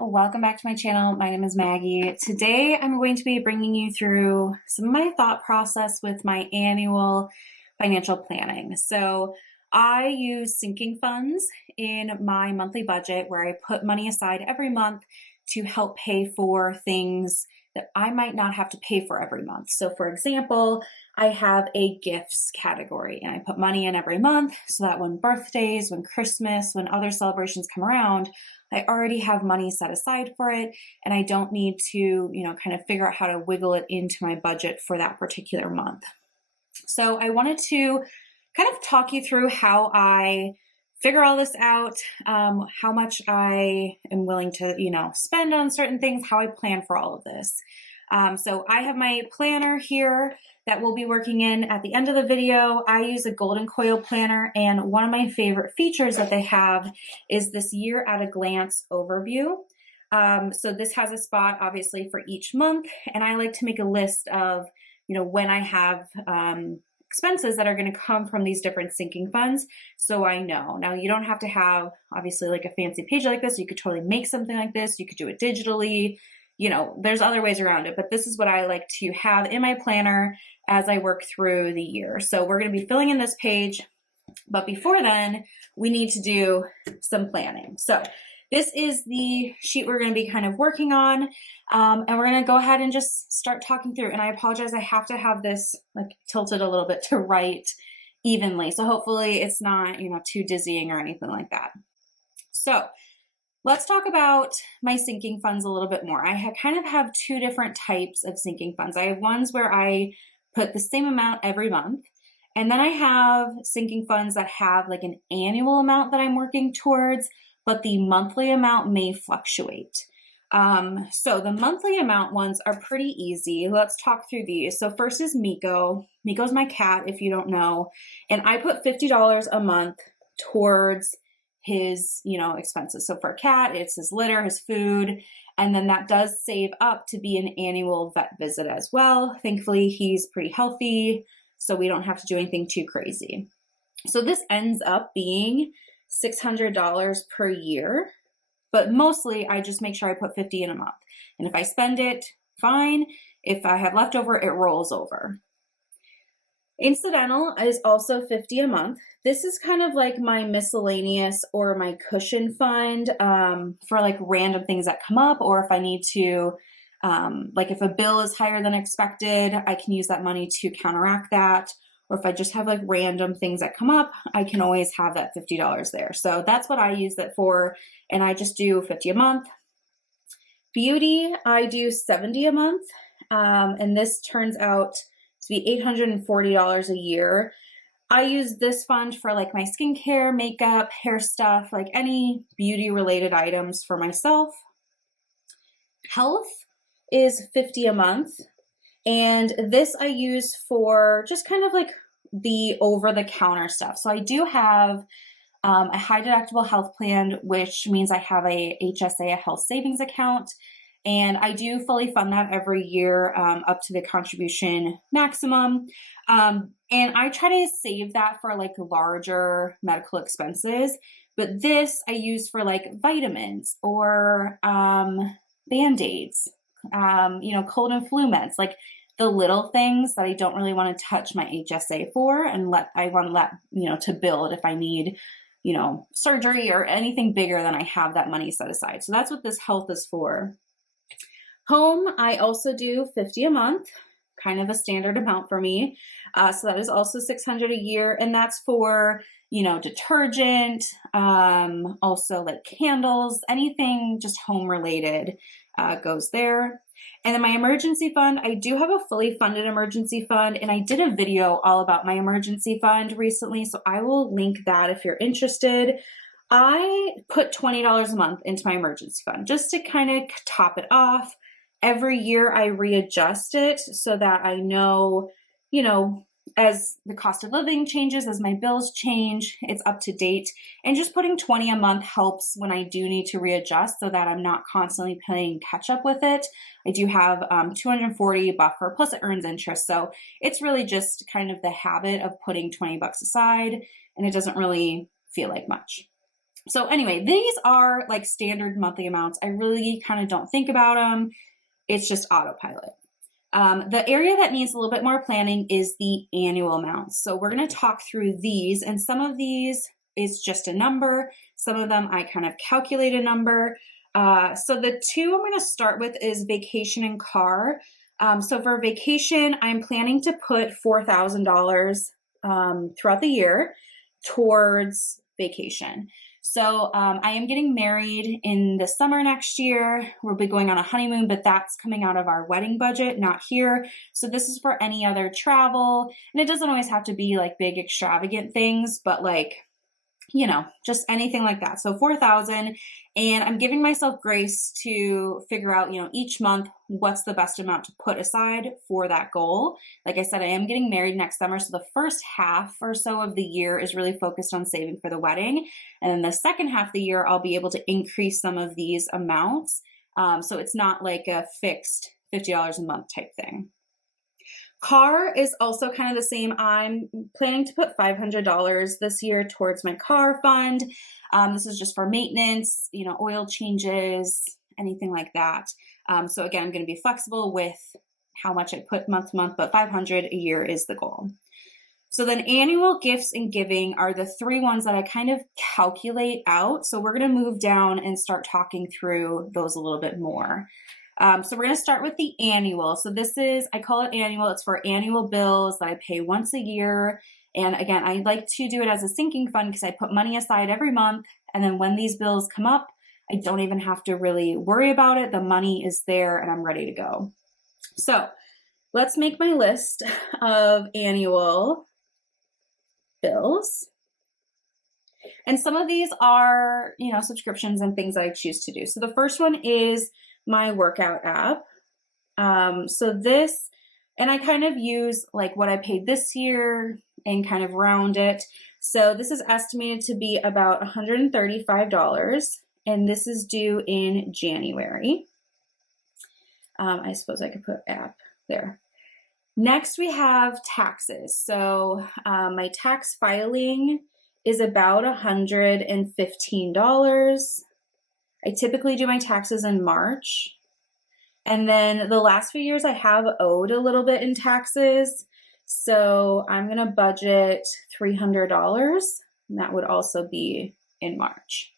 welcome back to my channel. My name is Maggie. Today I'm going to be bringing you through some of my thought process with my annual financial planning. So I use sinking funds in my monthly budget where I put money aside every month to help pay for things that I might not have to pay for every month. So for example, I have a gifts category and I put money in every month so that when birthdays, when Christmas, when other celebrations come around, I already have money set aside for it and I don't need to, kind of figure out how to wiggle it into my budget for that particular month. So I wanted to kind of talk you through how I figure all this out, how much I am willing to, spend on certain things, how I plan for all of this. So I have my planner here that we'll be working in at the end of the video. I use a golden coil planner, and one of my favorite features that they have is this year at a glance overview. So this has a spot obviously for each month, and I like to make a list of, when I have expenses that are going to come from these different sinking funds, so I know. Now, you don't have to have obviously like a fancy page like this. You could totally make something like this. You could do it digitally. There's other ways around it, but this is what I like to have in my planner as I work through the year. So we're going to be filling in this page, but before then, we need to do some planning. So this is the sheet we're going to be kind of working on, and we're going to go ahead and just start talking through. And I apologize, I have to have this like tilted a little bit to write evenly. So hopefully it's not, too dizzying or anything like that. So let's talk about my sinking funds a little bit more. I kind of have two different types of sinking funds. I have ones where I put the same amount every month, and then I have sinking funds that have like an annual amount that I'm working towards, but the monthly amount may fluctuate. So the monthly amount ones are pretty easy. Let's talk through these. So first is Miko. Miko's my cat, if you don't know, and I put $50 a month towards his, expenses. So for a cat, it's his litter, his food, and then that does save up to be an annual vet visit as well. Thankfully, he's pretty healthy, so we don't have to do anything too crazy. So this ends up being $600 per year, but mostly I just make sure I put 50 in a month. And if I spend it, fine. If I have leftover, it rolls over. Incidental is also 50 a month. This is kind of like my miscellaneous or my cushion fund for like random things that come up, or if I need to, like if a bill is higher than expected, I can use that money to counteract that. Or if I just have like random things that come up, I can always have that $50 there. So that's what I use that for. And I just do 50 a month. Beauty, I do 70 a month. And this turns out to be $840 a year. I use this fund for like my skincare, makeup, hair stuff, like any beauty related items for myself. Health is 50 a month. And this I use for just kind of like the over the counter stuff. So I do have a high deductible health plan, which means I have a HSA, a health savings account. And I do fully fund that every year up to the contribution maximum. And I try to save that for like larger medical expenses. But this I use for like vitamins or Band-Aids, cold and flu meds, like the little things that I don't really want to touch my HSA for, and I want to let, to build if I need, surgery or anything bigger than I have that money set aside. So that's what this health is for. Home, I also do 50 a month, kind of a standard amount for me. So that is also $600 a year. And that's for, detergent, also like candles, anything just home related goes there. And then my emergency fund, I do have a fully funded emergency fund, and I did a video all about my emergency fund recently. So I will link that if you're interested. I put $20 a month into my emergency fund just to kind of top it off. Every year I readjust it so that I know, as the cost of living changes, as my bills change, it's up to date. And just putting 20 a month helps when I do need to readjust so that I'm not constantly playing catch up with it. I do have 240 buffer, plus it earns interest. So it's really just kind of the habit of putting 20 bucks aside, and it doesn't really feel like much. So anyway, these are like standard monthly amounts. I really kind of don't think about them. It's just autopilot. The area that needs a little bit more planning is the annual amounts. So we're going to talk through these, and some of these is just a number. Some of them I kind of calculate a number. So the two I'm going to start with is vacation and car. So for vacation, I'm planning to put $4,000 throughout the year towards vacation. So I am getting married in the summer next year. We'll be going on a honeymoon, but that's coming out of our wedding budget, not here. So this is for any other travel. And it doesn't always have to be like big extravagant things, but like, you know, just anything like that. So 4,000, and I'm giving myself grace to figure out, you know, each month what's the best amount to put aside for that goal. Like I said, I am getting married next summer, so the first half or so of the year is really focused on saving for the wedding, and then the second half of the year I'll be able to increase some of these amounts. So it's not like a fixed $50 a month type thing. Car is also kind of the same. I'm planning to put $500 this year towards my car fund. This is just for maintenance, you know, oil changes, anything like that. So again, I'm going to be flexible with how much I put month to month, but 500 a year is the goal. So then annual gifts and giving are the three ones that I kind of calculate out. So we're going to move down and start talking through those a little bit more. So we're going to start with the annual. So this is, I call it annual. It's for annual bills that I pay once a year. And again, I like to do it as a sinking fund because I put money aside every month. And then when these bills come up, I don't even have to really worry about it. The money is there and I'm ready to go. So let's make my list of annual bills. And some of these are, you know, subscriptions and things that I choose to do. So the first one is my workout app. So this, and I kind of use like what I paid this year and kind of round it. So this is estimated to be about $135, and this is due in January. I suppose I could put app there. Next, we have taxes. So my tax filing is about $115. I typically do my taxes in March. And then the last few years I have owed a little bit in taxes. So I'm going to budget $300, and that would also be in March.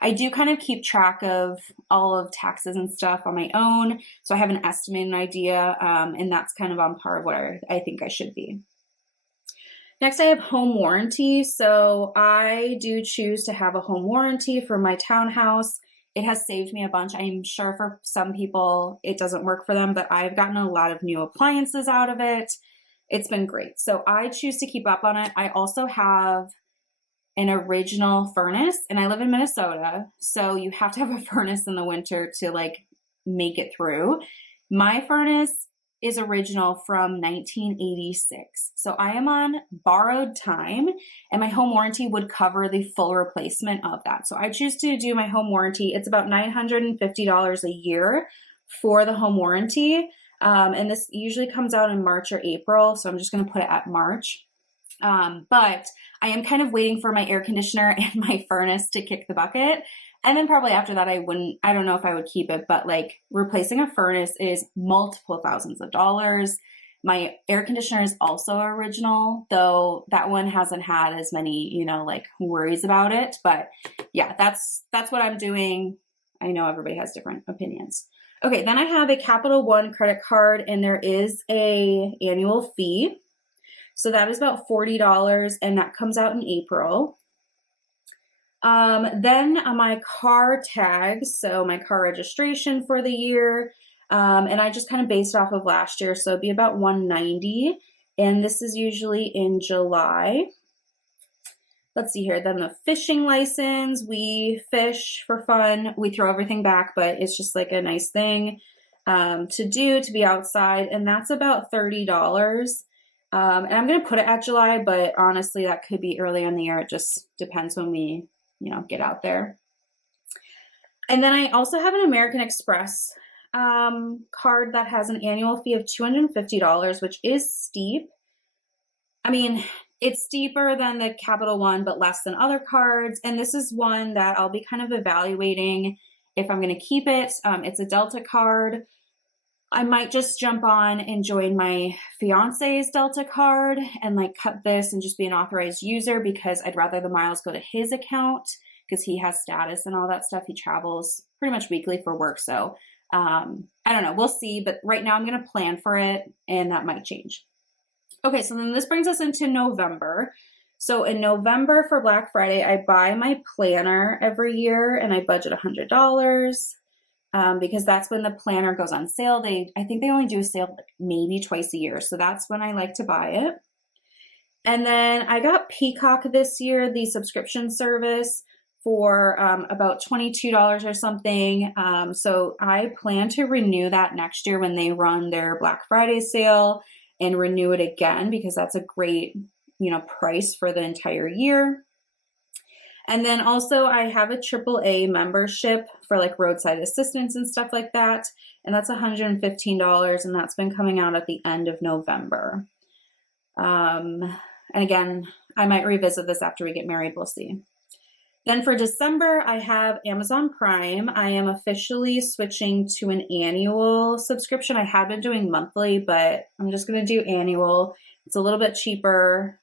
I do kind of keep track of all of taxes and stuff on my own. So I have an estimated idea, and that's kind of on par of where I think I should be. Next, I have home warranty. So I do choose to have a home warranty for my townhouse. It has saved me a bunch. I'm sure for some people it doesn't work for them, but I've gotten a lot of new appliances out of it. It's been great. So I choose to keep up on it. I also have an original furnace, and I live in Minnesota. So you have to have a furnace in the winter to like make it through. My furnace is original from 1986. So I am on borrowed time, and my home warranty would cover the full replacement of that. So I choose to do my home warranty. It's about $950 a year for the home warranty. And this usually comes out in March or April. So I'm just going to put it at March. But I am kind of waiting for my air conditioner and my furnace to kick the bucket. And then probably after that, I don't know if I would keep it, but like replacing a furnace is multiple thousands of dollars. My air conditioner is also original, though that one hasn't had as many, you know, like worries about it. But yeah, that's what I'm doing. I know everybody has different opinions. Okay, then I have a Capital One credit card, and there is a annual fee. So that is about $40, and that comes out in April. Then my car tags, so my car registration for the year, and I just kind of based off of last year, so it'd be about $190, and this is usually in July. Let's see here. Then the fishing license, we fish for fun. We throw everything back, but it's just like a nice thing to do, to be outside, and that's about $30. And I'm going to put it at July, but honestly, that could be early in the year. It just depends when we, you know, get out there. And then I also have an American Express card that has an annual fee of $250, which is steep. I mean, It's steeper than the Capital One, but less than other cards. And this is one that I'll be kind of evaluating if I'm going to keep it. It's a Delta card. I might just jump on and join my fiance's Delta card and like cut this and just be an authorized user, because I'd rather the miles go to his account because he has status and all that stuff. He travels pretty much weekly for work. So I don't know. We'll see. But right now I'm going to plan for it, and that might change. Okay, so then this brings us into November. So in November for Black Friday, I buy my planner every year and I budget $100 because that's when the planner goes on sale. I think they only do a sale like maybe twice a year. So that's when I like to buy it. And then I got Peacock this year, the subscription service, for about $22 or something. So I plan to renew that next year when they run their Black Friday sale, and renew it again, because that's a great, price for the entire year. And then also I have a AAA membership for like roadside assistance and stuff like that. And that's $115, and that's been coming out at the end of November. And again, I might revisit this after we get married. We'll see. Then for December, I have Amazon Prime. I am officially switching to an annual subscription. I had been doing monthly, but I'm just going to do annual. It's a little bit cheaper.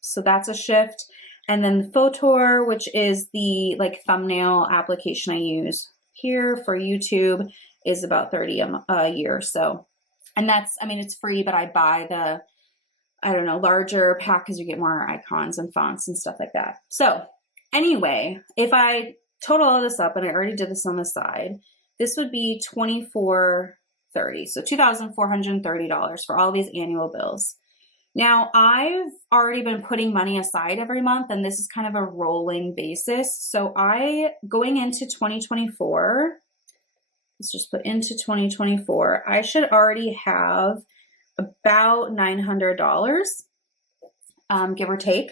So that's a shift. And then Photor, which is the like thumbnail application I use here for YouTube, is about $30 a year. So, and that's, it's free, but I buy the, larger pack because you get more icons and fonts and stuff like that. So anyway, if I total all this up, and I already did this on the side, this would be $2,430. So $2,430 for all these annual bills. Now, I've already been putting money aside every month, and this is kind of a rolling basis. So going into 2024, let's just put into 2024, I should already have about $900, give or take.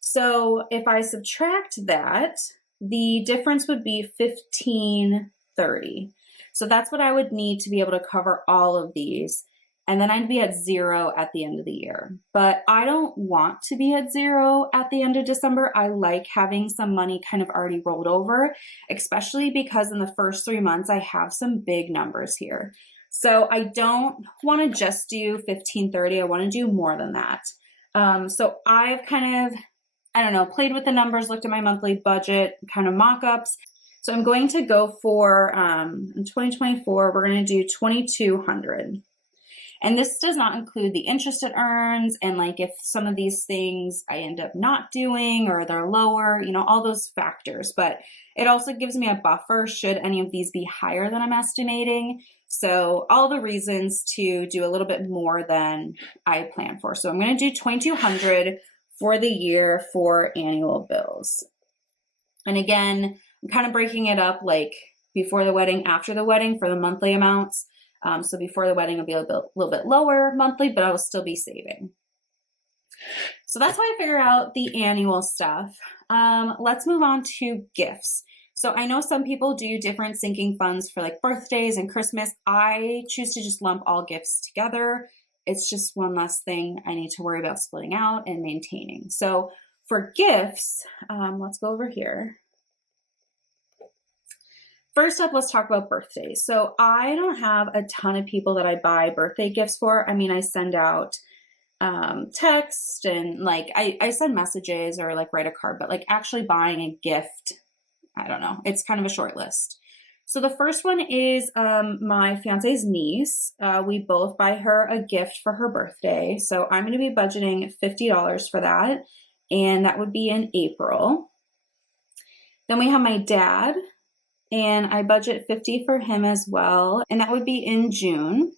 So if I subtract that, the difference would be $1,530. So that's what I would need to be able to cover all of these. And then I'd be at zero at the end of the year. But I don't want to be at zero at the end of December. I like having some money kind of already rolled over, especially because in the first 3 months, I have some big numbers here. So I don't want to just do $1,530. I want to do more than that. So I've kind of, played with the numbers, looked at my monthly budget, kind of mock-ups. So I'm going to go for, in 2024, we're going to do $2,200. And this does not include the interest it earns, and like if some of these things I end up not doing or they're lower, all those factors. But it also gives me a buffer should any of these be higher than I'm estimating. So all the reasons to do a little bit more than I planned for. So I'm going to do $2,200 for the year for annual bills. And again, I'm kind of breaking it up like before the wedding, after the wedding for the monthly amounts. So before the wedding, it'll be a little bit lower monthly, but I will still be saving. So that's how I figure out the annual stuff. Let's move on to gifts. So I know some people do different sinking funds for like birthdays and Christmas. I choose to just lump all gifts together. It's just one less thing I need to worry about splitting out and maintaining. So for gifts, let's go over here. First up, let's talk about birthdays. So I don't have a ton of people that I buy birthday gifts for. I send out text and like I send messages or like write a card, but like actually buying a gift, I don't know. It's kind of a short list. So the first one is my fiance's niece. We both buy her a gift for her birthday. So I'm going to be budgeting $50 for that. And that would be in April. Then we have my dad. And I budget $50 for him as well, and that would be in June.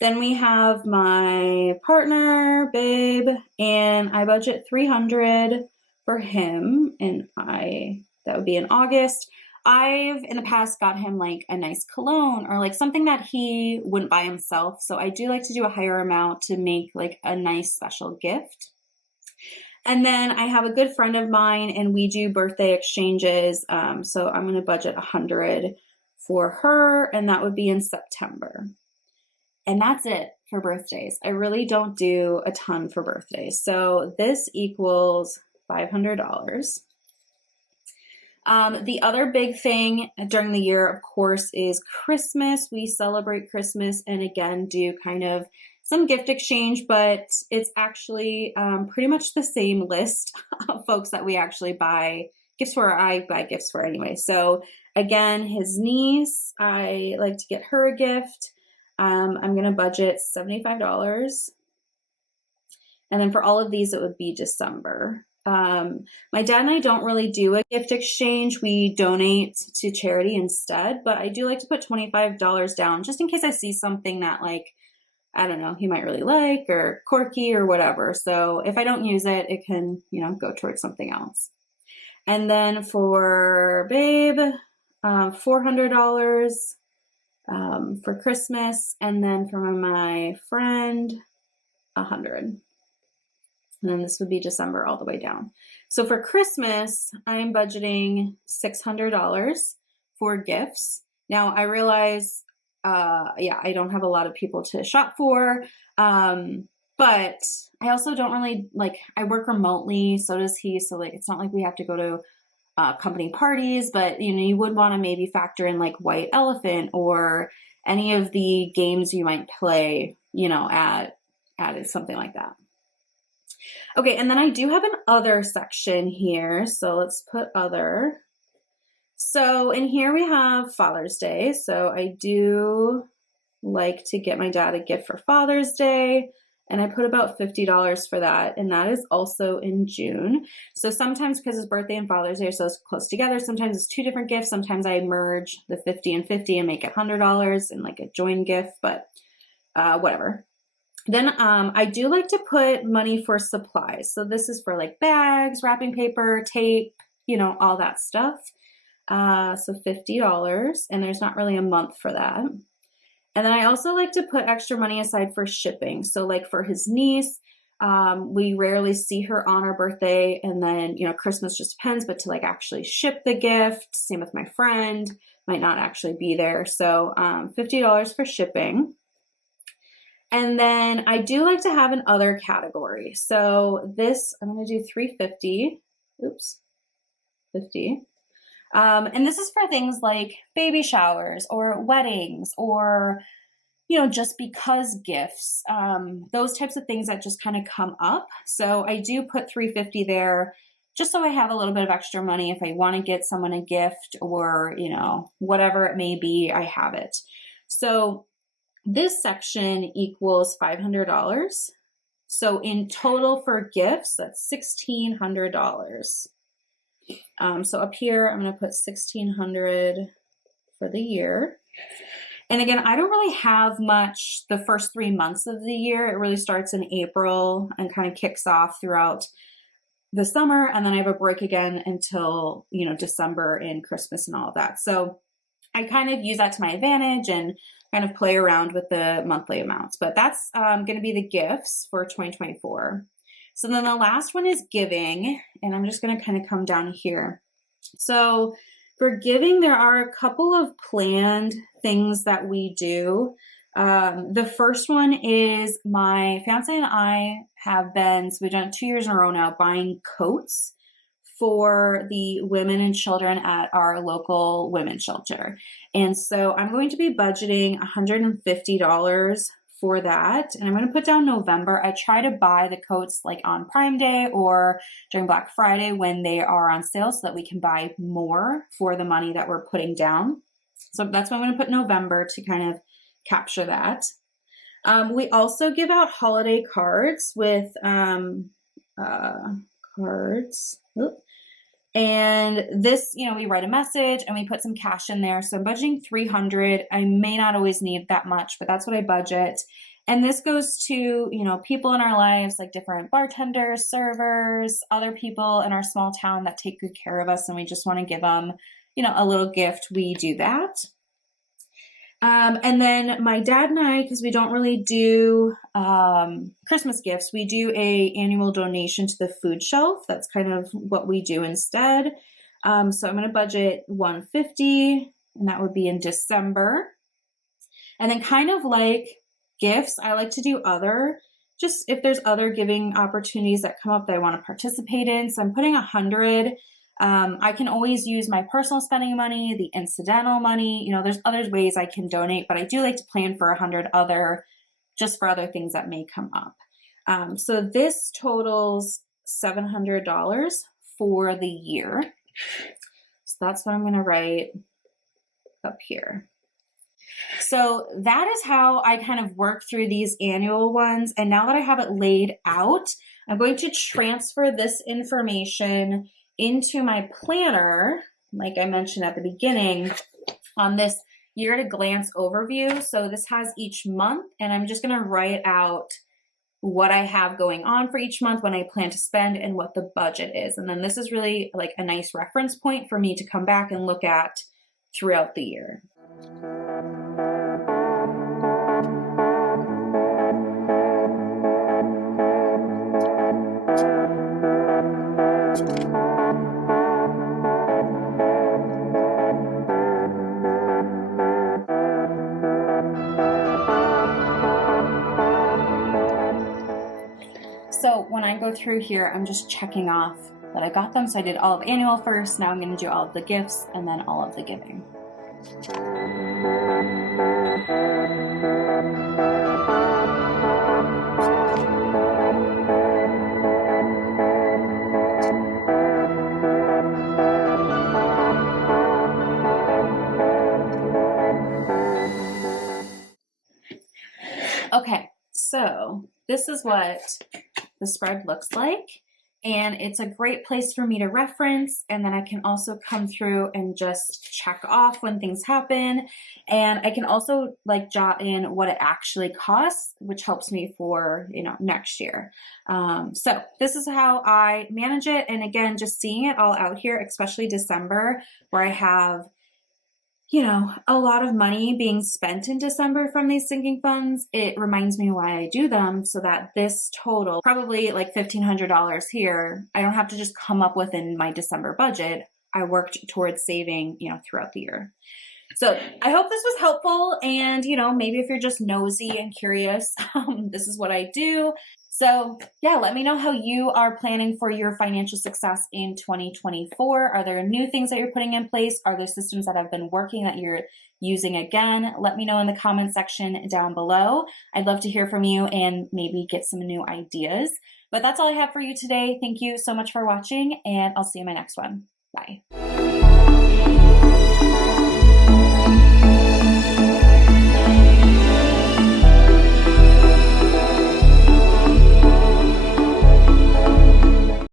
Then we have my partner, Babe, and I budget $300 for him, and that would be in August. I've in the past got him like a nice cologne or like something that he wouldn't buy himself, so I do like to do a higher amount to make like a nice special gift. And then I have a good friend of mine and we do birthday exchanges. So I'm going to budget $100 for her, and that would be in September. And that's it. for birthdays. I really don't do a ton for birthdays. So this equals $500. The other big thing during the year, of course, is Christmas. We celebrate Christmas and again do kind of some gift exchange, but it's actually pretty much the same list of folks that we actually buy gifts for, or I buy gifts for anyway. So again, his niece, I like to get her a gift. I'm going to budget $75. And then for all of these, it would be December. My dad and I don't really do a gift exchange. We donate to charity instead, but I do like to put $25 down just in case I see something that, like, I don't know, he might really like or quirky or whatever. So if I don't use it, it can, go towards something else. And then for babe, $400 for Christmas. And then for my friend, $100. And then this would be December all the way down. So for Christmas, I'm budgeting $600 for gifts. Now I realize, I don't have a lot of people to shop for. But I also don't really I work remotely. So does he. So it's not like we have to go to company parties, but you would want to maybe factor in like White Elephant or any of the games you might play, at something like that. Okay, and then I do have an other section here. So let's put other. So in here we have Father's Day. So I do like to get my dad a gift for Father's Day. And I put about $50 for that. And that is also in June. So sometimes because his birthday and Father's Day are so close together, sometimes it's two different gifts. Sometimes I merge the 50 and 50 and make it $100 and like a joint gift, but whatever. Then I do like to put money for supplies. So this is for like bags, wrapping paper, tape, all that stuff. So $50, and there's not really a month for that. And then I also like to put extra money aside for shipping. So like for his niece, we rarely see her on her birthday, and then, Christmas just depends, but to like actually ship the gift, same with my friend, might not actually be there. So $50 for shipping. And then I do like to have an other category. So this, I'm going to do $350. Oops, 50. And this is for things like baby showers or weddings or, just because gifts, those types of things that just kind of come up. So I do put $350 there just so I have a little bit of extra money if I want to get someone a gift or, whatever it may be, I have it. So this section equals $500. So in total for gifts, that's $1,600. So up here, I'm going to put $1,600 for the year. And again, I don't really have much the first 3 months of the year. It really starts in April and kind of kicks off throughout the summer. And then I have a break again until, December and Christmas and all of that. So I kind of use that to my advantage and kind of play around with the monthly amounts. But that's going to be the gifts for 2024. So then the last one is giving, and I'm just going to kind of come down here. So for giving, there are a couple of planned things that we do. The first one is my fiance and I have been, so we've done 2 years in a row now, buying coats for the women and children at our local women's shelter. And so I'm going to be budgeting $150 for that. And I'm going to put down November. I try to buy the coats like on Prime Day or during Black Friday when they are on sale so that we can buy more for the money that we're putting down. So that's why I'm going to put November to kind of capture that. We also give out holiday cards with cards. Oop. And this, we write a message and we put some cash in there. So I'm budgeting $300. I may not always need that much, but that's what I budget. And this goes to, people in our lives, like different bartenders, servers, other people in our small town that take good care of us. And we just want to give them, a little gift. We do that. And then my dad and I, because we don't really do Christmas gifts, we do a annual donation to the food shelf. That's kind of what we do instead. So I'm going to budget $150, and that would be in December. And then kind of like gifts, I like to do just if there's other giving opportunities that come up that I want to participate in. So I'm putting 100. I can always use my personal spending money, the incidental money. There's other ways I can donate, but I do like to plan for 100 just for other things that may come up. So this totals $700 for the year. So that's what I'm going to write up here. So that is how I kind of work through these annual ones. And now that I have it laid out, I'm going to transfer this information into my planner, like I mentioned at the beginning, on this year at a glance overview. So this has each month, and I'm just going to write out what I have going on for each month, when I plan to spend, and what the budget is. And then this is really like a nice reference point for me to come back and look at throughout the year. So when I go through here, I'm just checking off that I got them. So I did all of annual first. Now I'm going to do all of the gifts and then all of the giving. Okay, so this is what the spread looks like, and it's a great place for me to reference, and then I can also come through and just check off when things happen, and I can also like jot in what it actually costs, which helps me for next year. So this is how I manage it, and again, just seeing it all out here, especially December, where I have a lot of money being spent in December from these sinking funds, it reminds me why I do them, so that this total, probably like $1,500 here, I don't have to just come up within my December budget. I worked towards saving, throughout the year. So I hope this was helpful, and, maybe if you're just nosy and curious, this is what I do. So yeah, let me know how you are planning for your financial success in 2024. Are there new things that you're putting in place? Are there systems that have been working that you're using again? Let me know in the comment section down below. I'd love to hear from you and maybe get some new ideas. But that's all I have for you today. Thank you so much for watching, and I'll see you in my next one. Bye.